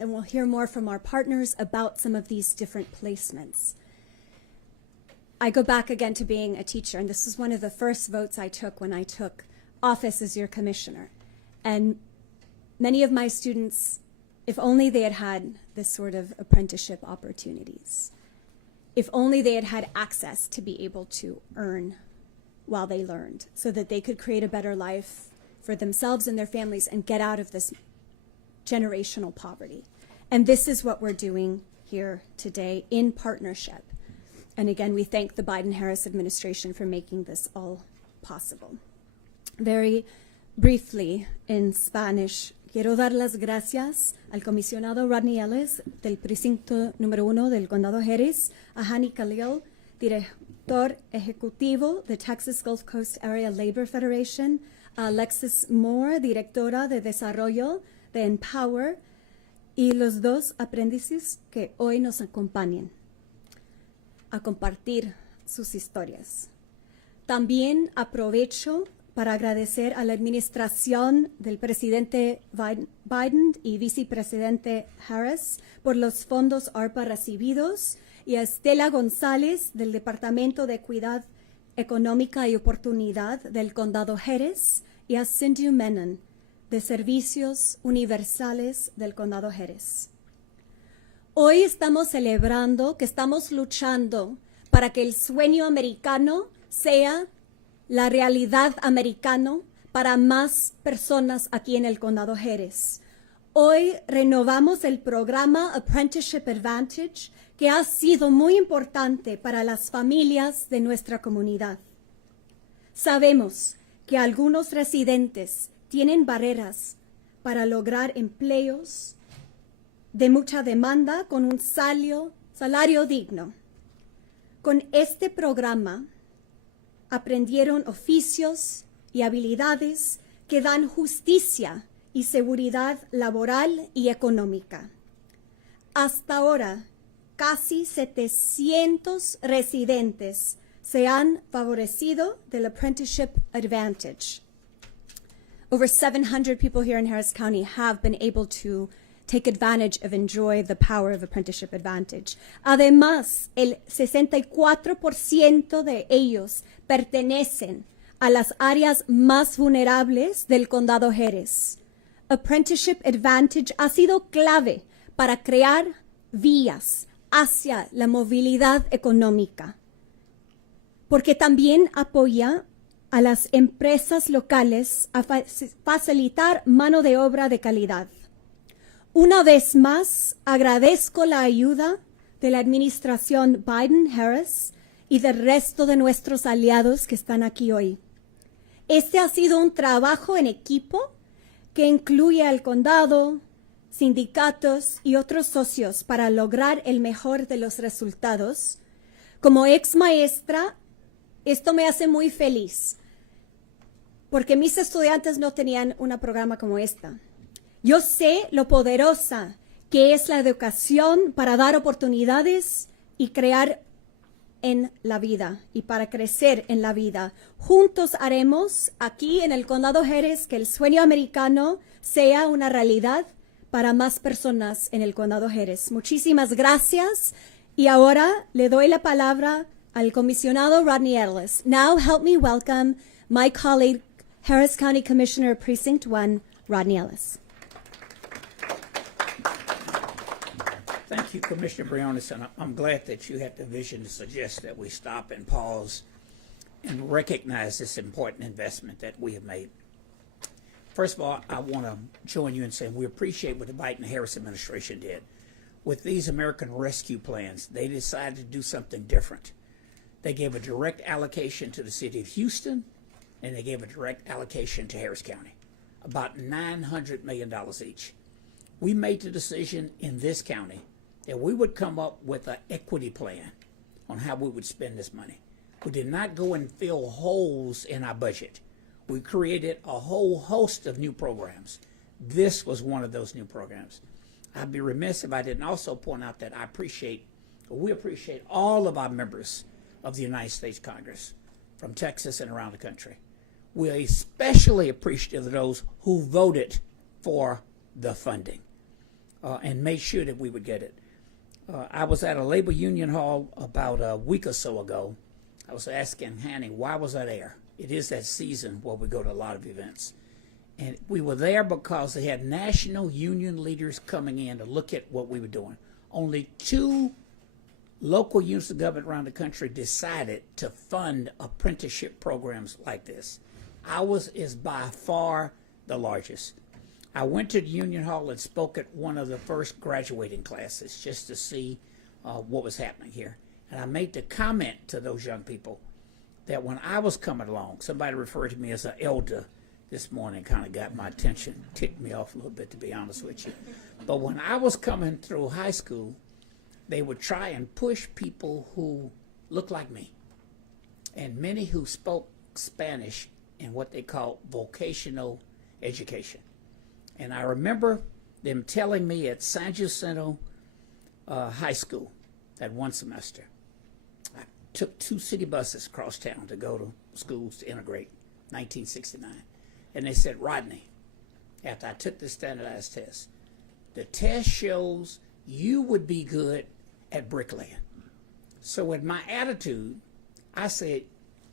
and we'll hear more from our partners about some of these different placements. I go back again to being a teacher, and this is one of the first votes I took when I took office as your commissioner. And many of my students, if only they had had this sort of apprenticeship opportunities, if only they had had access to be able to earn while they learned, so that they could create a better life for themselves and their families and get out of this generational poverty. And this is what we're doing here today in partnership. And again, we thank the Biden-Harris administration for making this all possible. Very briefly in Spanish, quiero dar las gracias al comisionado Rodney Ellis del precinto número 1 del Condado Harris, a Hani Khalil, director ejecutivo de Texas Gulf Coast Area Labor Federation, a Alexis Moore, directora de desarrollo de Empower, y los dos aprendices que hoy nos acompañan a compartir sus historias. También aprovecho para agradecer a la administración del presidente Biden y vicepresidente Harris por los fondos ARPA recibidos, y a Estela González del Departamento de Equidad Económica y Oportunidad del Condado Harris, y a Cindy Menon de Servicios Universales del Condado Harris. Hoy estamos celebrando que estamos luchando para que el sueño americano sea la realidad americana para más personas aquí en el Condado Harris. Hoy renovamos el programa Apprenticeship Advantage, que ha sido muy importante para las familias de nuestra comunidad. Sabemos que algunos residentes tienen barreras para lograr empleos de mucha demanda con un salario digno. Con este programa aprendieron oficios y habilidades que dan justicia y seguridad laboral y económica. Hasta ahora, casi 700 residentes se han favorecido del Apprenticeship Advantage. Over 700 people here in Harris County have been able to take advantage of, enjoy the power of Apprenticeship Advantage. Además, el 64% de ellos pertenecen a las áreas más vulnerables del Condado Harris. Apprenticeship Advantage ha sido clave para crear vías hacia la movilidad económica, porque también apoya a las empresas locales a facilitar mano de obra de calidad. Una vez más, agradezco la ayuda de la administración Biden-Harris y del resto de nuestros aliados que están aquí hoy. Este ha sido un trabajo en equipo que incluye al condado, sindicatos y otros socios para lograr el mejor de los resultados. Como ex maestra, esto me hace muy feliz, porque mis estudiantes no tenían un programa como esta. Yo sé lo poderosa que es la educación para dar oportunidades y crear en la vida y para crecer en la vida. Juntos haremos aquí en el Condado Harris que el sueño americano sea una realidad para más personas en el Condado Harris. Muchísimas gracias, y ahora le doy la palabra al comisionado Rodney Ellis. Now help me welcome my colleague, Harris County Commissioner Precinct 1, Rodney Ellis. Thank you, Commissioner Briones, and I'm glad that you had the vision to suggest that we stop and pause and recognize this important investment that we have made. First of all, I want to join you in saying we appreciate what the Biden-Harris administration did. With these American Rescue Plans, they decided to do something different. They gave a direct allocation to the city of Houston, and they gave a direct allocation to Harris County, about $900 million each. We made the decision in this county that we would come up with an equity plan on how we would spend this money. We did not go and fill holes in our budget. We created a whole host of new programs. This was one of those new programs. I'd be remiss if I didn't also point out that we appreciate all of our members of the United States Congress from Texas and around the country. We're especially appreciative of those who voted for the funding. and made sure that we would get it. I was at a labor union hall about a week or so ago. I was asking Hanny, why was I there? It is that season where we go to a lot of events. And we were there because they had national union leaders coming in to look at what we were doing. Only 2 local units of government around the country decided to fund apprenticeship programs like this. Ours is by far the largest. I went to the Union Hall and spoke at one of the first graduating classes just to see what was happening here. And I made the comment to those young people that when I was coming along, somebody referred to me as an elder this morning, kind of got my attention, ticked me off a little bit, to be honest with you. But when I was coming through high school, they would try and push people who looked like me, and many who spoke Spanish in what they call vocational education. And I remember them telling me at San Jacinto High School that one semester, I took 2 city buses across town to go to schools to integrate, 1969. And they said, Rodney, after I took the standardized test, the test shows you would be good at bricklaying. So with my attitude, I said,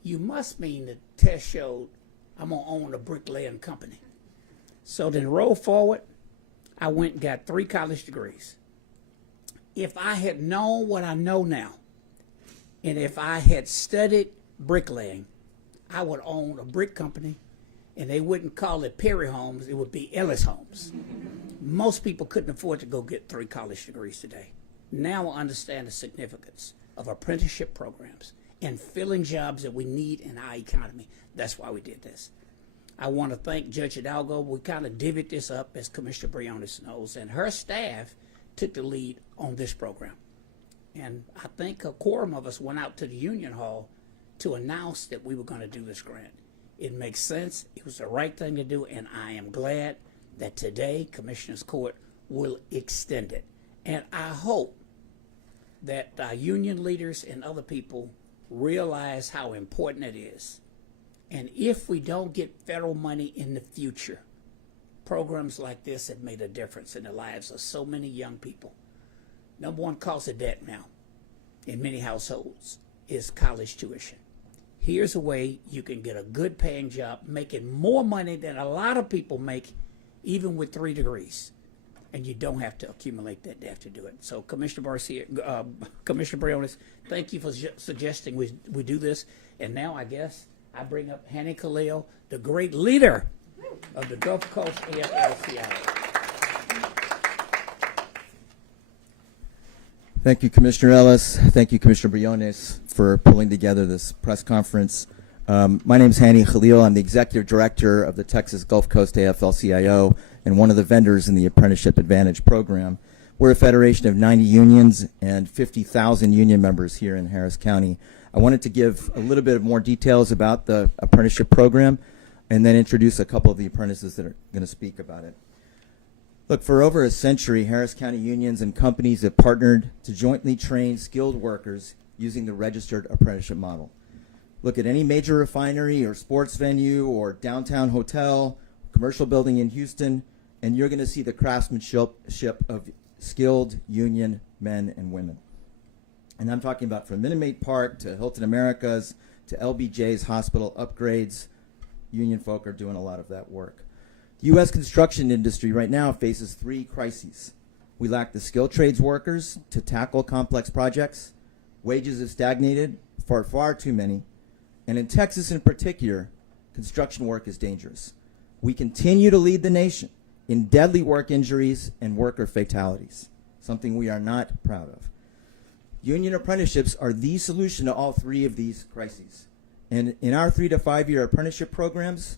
you must mean the test showed I'm going to own a bricklaying company. So then roll forward, I went and got 3 college degrees. If I had known what I know now, and if I had studied bricklaying, I would own a brick company, and they wouldn't call it Perry Homes, it would be Ellis Homes. Most people couldn't afford to go get 3 college degrees today. Now I understand the significance of apprenticeship programs and filling jobs that we need in our economy. That's why we did this. I want to thank Judge Hidalgo. We kind of divvied this up, as Commissioner Briones knows, and her staff took the lead on this program. And I think a quorum of us went out to the Union Hall to announce that we were going to do this grant. It makes sense. It was the right thing to do, and I am glad that today Commissioners Court will extend it. And I hope that our union leaders and other people realize how important it is. And if we don't get federal money in the future, programs like this have made a difference in the lives of so many young people. Number one cause of debt now in many households is college tuition. Here's a way you can get a good paying job, making more money than a lot of people make, even with 3 degrees. And you don't have to accumulate that debt to do it. So Commissioner Commissioner Briones, thank you for suggesting we do this. And now I guess I bring up Hanny Khalil, the great leader of the Gulf Coast AFL-CIO. Thank you, Commissioner Ellis. Thank you, Commissioner Briones, for pulling together this press conference. My name is Hanny Khalil. I'm the Executive Director of the Texas Gulf Coast AFL-CIO and one of the vendors in the Apprenticeship Advantage program. We're a federation of 90 unions and 50,000 union members here in Harris County. I wanted to give a little bit more details about the apprenticeship program and then introduce a couple of the apprentices that are going to speak about it. Look, for over a century, Harris County unions and companies have partnered to jointly train skilled workers using the registered apprenticeship model. Look at any major refinery or sports venue or downtown hotel, commercial building in Houston, and you're going to see the craftsmanship of skilled union men and women. And I'm talking about from Minute Maid Park to Hilton Americas to LBJ's hospital upgrades. Union folk are doing a lot of that work. The U.S. construction industry right now faces 3 crises. We lack the skilled trades workers to tackle complex projects. Wages have stagnated for far too many. And in Texas in particular, construction work is dangerous. We continue to lead the nation in deadly work injuries and worker fatalities, something we are not proud of. Union apprenticeships are the solution to all 3 of these crises. And in our 3 to 5 year apprenticeship programs,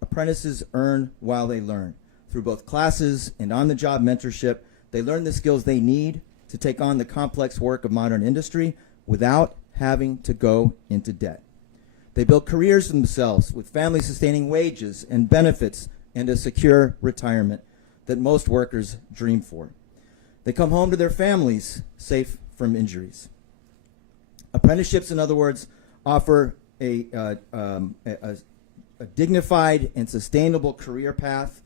apprentices earn while they learn. Through both classes and on-the-job mentorship, they learn the skills they need to take on the complex work of modern industry without having to go into debt. They build careers for themselves with family-sustaining wages and benefits and a secure retirement that most workers dream for. They come home to their families safe from injuries. Apprenticeships, in other words, offer a dignified and sustainable career path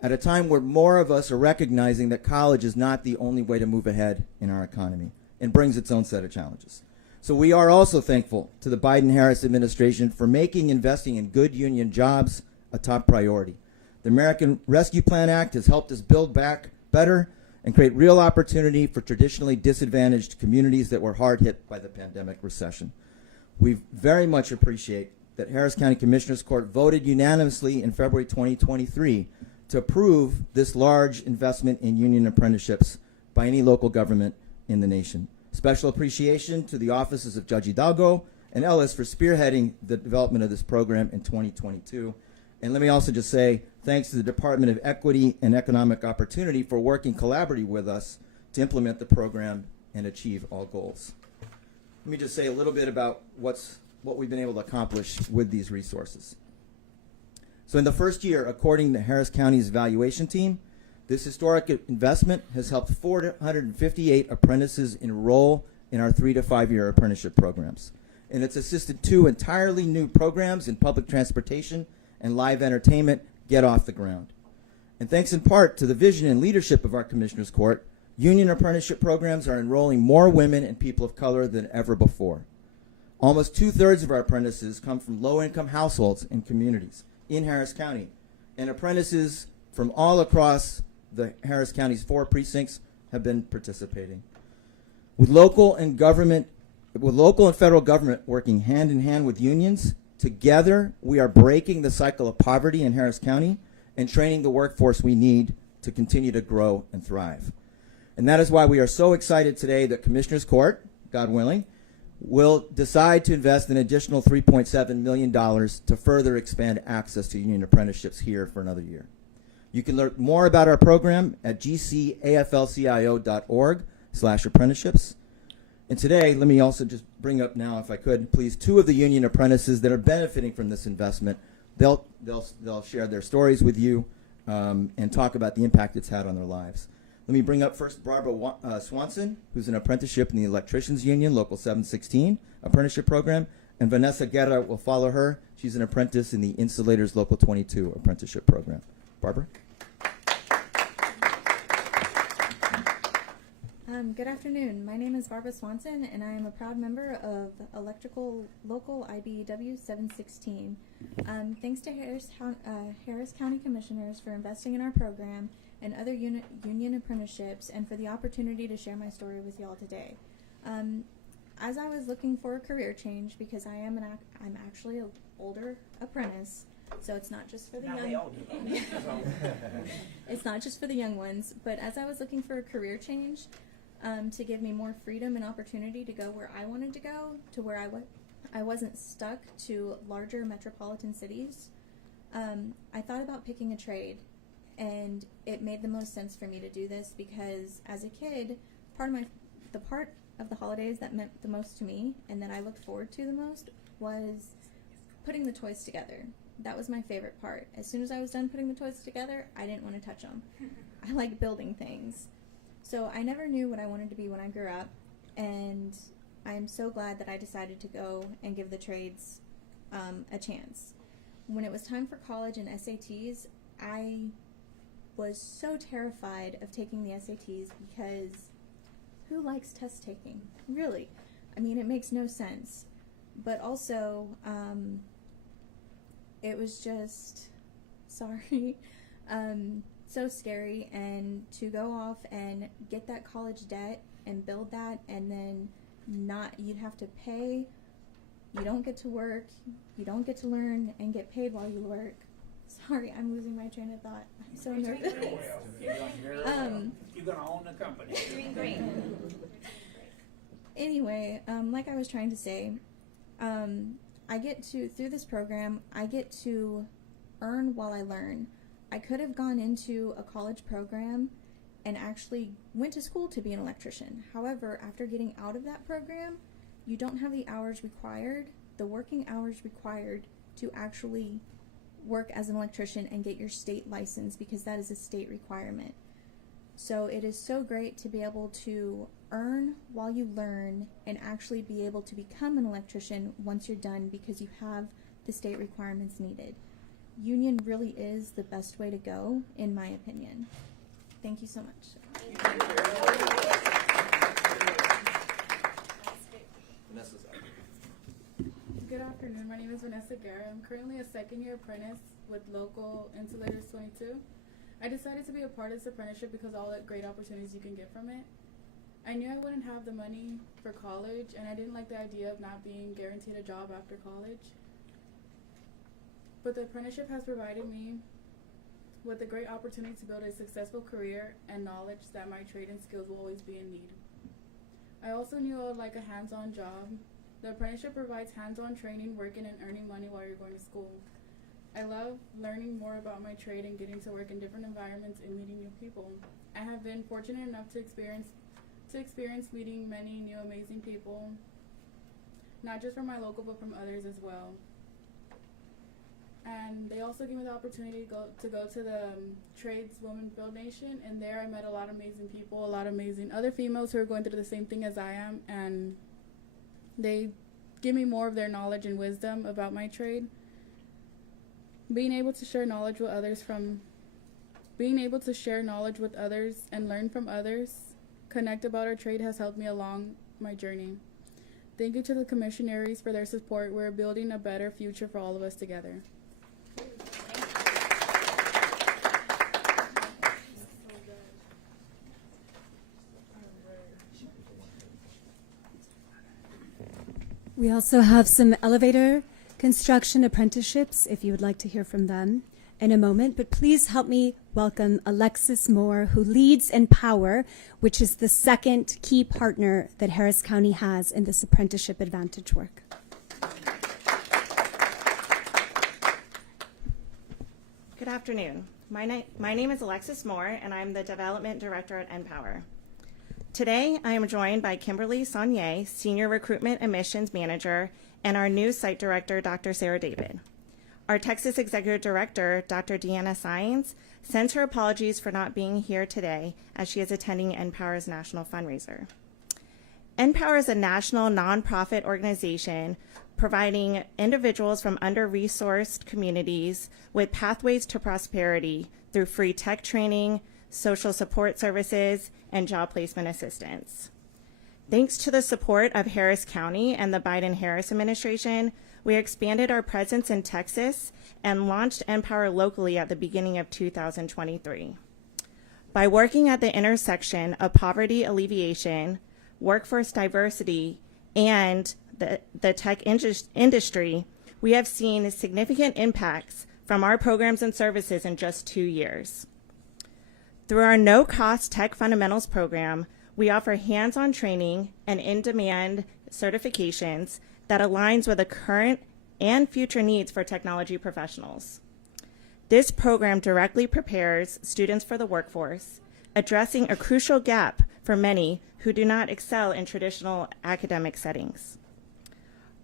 at a time where more of us are recognizing that college is not the only way to move ahead in our economy and brings its own set of challenges. So we are also thankful to the Biden-Harris administration for making investing in good union jobs a top priority. The American Rescue Plan Act has helped us build back better and create real opportunity for traditionally disadvantaged communities that were hard hit by the pandemic recession. We very much appreciate that Harris County Commissioners Court voted unanimously in February 2023 to approve this large investment in union apprenticeships by any local government in the nation. Special appreciation to the offices of Judge Hidalgo and Ellis for spearheading the development of this program in 2022. And let me also just say thanks to the Department of Equity and Economic Opportunity for working collaboratively with us to implement the program and achieve all goals. Let me just say a little bit about what we've been able to accomplish with these resources. So in the first year, according to Harris County's evaluation team, this historic investment has helped 458 apprentices enroll in our 3 to 5 year apprenticeship programs. And it's assisted 2 entirely new programs in public transportation and live entertainment get off the ground. And thanks in part to the vision and leadership of our Commissioners Court, union apprenticeship programs are enrolling more women and people of color than ever before. Almost 2/3 of our apprentices come from low-income households and communities in Harris County, and apprentices from all across the Harris County's 4 precincts have been participating. With local and federal government working hand in hand with unions, together we are breaking the cycle of poverty in Harris County and training the workforce we need to continue to grow and thrive. And that is why we are so excited today that Commissioners Court, God willing, will decide to invest an additional $3.7 million to further expand access to union apprenticeships here for another year. You can learn more about our program at gcaflcio.org/apprenticeships. And today, let me also just bring up now, if I could, please, 2 of the union apprentices that are benefiting from this investment. They'll share their stories with you and talk about the impact it's had on their lives. Let me bring up first Barbara Swanson, who's an apprenticeship in the Electricians Union, Local 716 apprenticeship program, and Vanessa Guerra will follow her. She's an apprentice in the Insulators Local 22 apprenticeship program. Barbara? Good afternoon. My name is Barbara Swanson, and I am a proud member of Electrical Local IBEW 716. Thanks to Harris County Commissioners for investing in our program and other union apprenticeships, and for the opportunity to share my story with y'all today. As I was looking for a career change, because I'm actually an older apprentice, so it's not just for the young. It's not just for the young ones, but as I was looking for a career change, to give me more freedom and opportunity to go where I wanted to go, to where I wasn't stuck to larger metropolitan cities, I thought about picking a trade, and it made the most sense for me to do this because as a kid, the part of the holidays that meant the most to me and that I looked forward to the most was putting the toys together. That was my favorite part. As soon as I was done putting the toys together, I didn't want to touch them. I like building things. So I never knew what I wanted to be when I grew up, and I'm so glad that I decided to go and give the trades a chance. When it was time for college and SATs, I was so terrified of taking the SATs because who likes test taking? Really? I mean, it makes no sense. But also, it was just, so scary, and to go off and get that college debt and build that, and then you'd have to pay, you don't get to work, you don't get to learn and get paid while you work. Sorry, I'm losing my train of thought. I'm so nervous. You're gonna own the company. Doing great. Anyway, like I was trying to say, through this program, I get to earn while I learn. I could have gone into a college program and actually went to school to be an electrician. However, after getting out of that program, you don't have the hours required, the working hours required to actually work as an electrician and get your state license, because that is a state requirement. So it is so great to be able to earn while you learn and actually be able to become an electrician once you're done, because you have the state requirements needed. union really is the best way to go, in my opinion. Thank you so much. Good afternoon. My name is Vanessa Guerra. I'm currently a second-year apprentice with local Insulators 22. I decided to be a part of this apprenticeship because of all the great opportunities you can get from it. I knew I wouldn't have the money for college, and I didn't like the idea of not being guaranteed a job after college. But the apprenticeship has provided me with a great opportunity to build a successful career and knowledge that my trade and skills will always be in need. I also knew I would like a hands-on job. The apprenticeship provides hands-on training, working, and earning money while you're going to school. I love learning more about my trade and getting to work in different environments and meeting new people. I have been fortunate enough to experience meeting many new amazing people, not just from my local but from others as well. And they also gave me the opportunity to go to the Tradeswomen Build Nation, and there I met a lot of amazing people, a lot of amazing other females who are going through the same thing as I am, and they give me more of their knowledge and wisdom about my trade. Being able to share knowledge with others and learn from others, connect about our trade has helped me along my journey. Thank you to the commissionaries for their support. We're building a better future for all of us together. We also have some elevator construction apprenticeships, if you would like to hear from them in a moment. But please help me welcome Alexis Moore, who leads Empower, which is the second key partner that Harris County has in this apprenticeship advantage work. Good afternoon. My name is Alexis Moore, and I'm the Development Director at Empower. Today, I am joined by Kimberly Saunier, Senior Recruitment Admissions Manager, and our new Site Director, Dr. Sarah David. Our Texas Executive Director, Dr. Deanna Sines, sends her apologies for not being here today as she is attending Empower's national fundraiser. Empower is a national nonprofit organization providing individuals from under-resourced communities with pathways to prosperity through free tech training, social support services, and job placement assistance. Thanks to the support of Harris County and the Biden-Harris administration, we expanded our presence in Texas and launched Empower locally at the beginning of 2023. By working at the intersection of poverty alleviation, workforce diversity, and the tech industry, we have seen significant impacts from our programs and services in just 2 years. Through our no-cost Tech Fundamentals program, we offer hands-on training and in-demand certifications that aligns with the current and future needs for technology professionals. This program directly prepares students for the workforce, addressing a crucial gap for many who do not excel in traditional academic settings.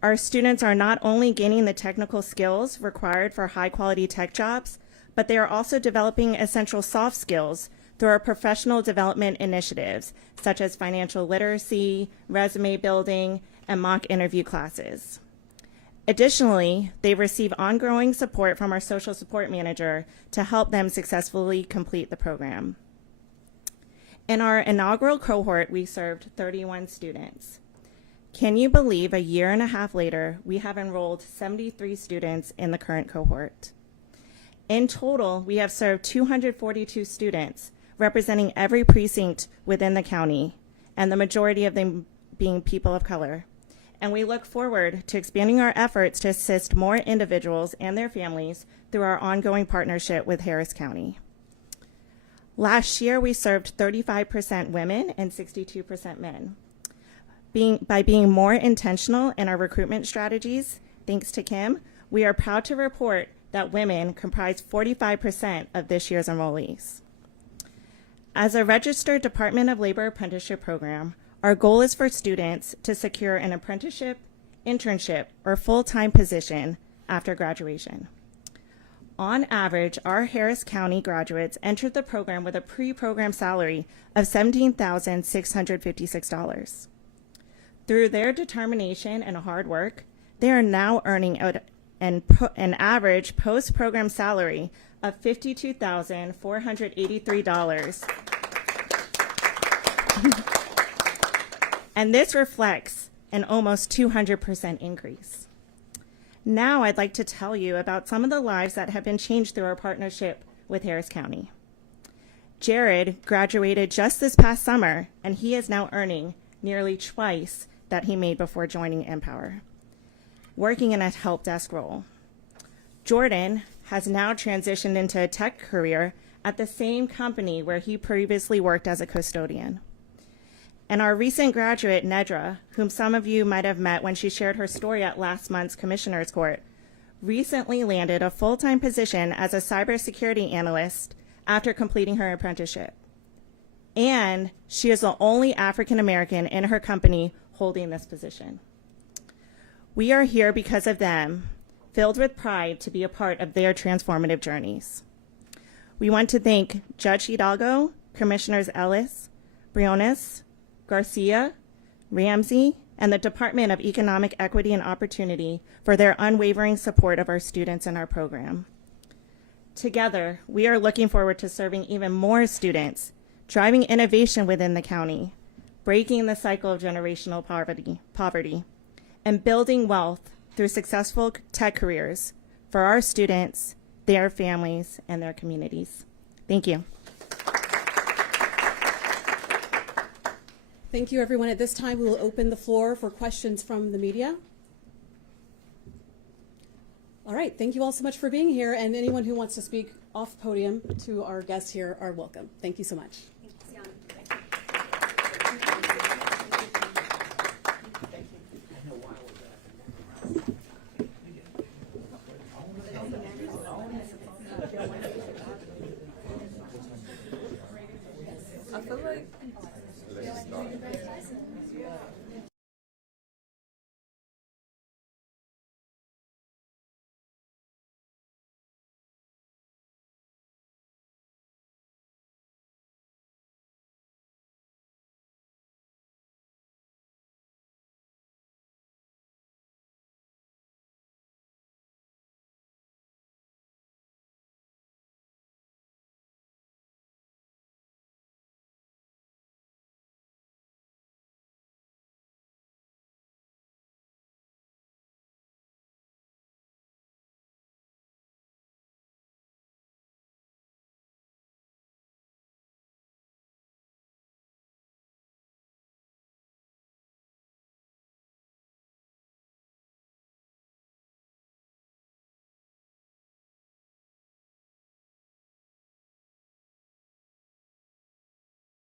Our students are not only gaining the technical skills required for high-quality tech jobs, but they are also developing essential soft skills through our professional development initiatives, such as financial literacy, resume building, and mock interview classes. Additionally, they receive ongoing support from our social support manager to help them successfully complete the program. In our inaugural cohort, we served 31 students. Can you believe a year and a half later, we have enrolled 73 students in the current cohort? In total, we have served 242 students, representing every precinct within the county, and the majority of them being people of color. And we look forward to expanding our efforts to assist more individuals and their families through our ongoing partnership with Harris County. Last year, we served 35% women and 62% men. By being more intentional in our recruitment strategies, thanks to Kim, we are proud to report that women comprise 45% of this year's enrollees. As a registered Department of Labor apprenticeship program, our goal is for students to secure an apprenticeship, internship, or full-time position after graduation. On average, our Harris County graduates entered the program with a pre-program salary of $17,656. Through their determination and hard work, they are now earning an and an average post-program salary of $52,483. And this reflects an almost 200% increase. Now I'd like to tell you about some of the lives that have been changed through our partnership with Harris County. Jared graduated just this past summer, and he is now earning nearly twice that he made before joining Empower, working in a help desk role. Jordan has now transitioned into a tech career at the same company where he previously worked as a custodian. And our recent graduate, Nedra, whom some of you might have met when she shared her story at last month's Commissioner's Court, recently landed a full-time position as a cybersecurity analyst after completing her apprenticeship. And she is the only African American in her company holding this position. We are here because of them, filled with pride to be a part of their transformative journeys. We want to thank Judge Hidalgo, Commissioners Ellis, Briones, Garcia, Ramsey, and the Department of Economic Equity and Opportunity for their unwavering support of our students in our program. Together, we are looking forward to serving even more students, driving innovation within the county, breaking the cycle of generational poverty, and building wealth through successful tech careers for our students, their families, and their communities. Thank you. Thank you, everyone. At this time, we will open the floor for questions from the media. All right, thank you all so much for being here, and anyone who wants to speak off podium to our guests here are welcome. Thank you so much. I feel like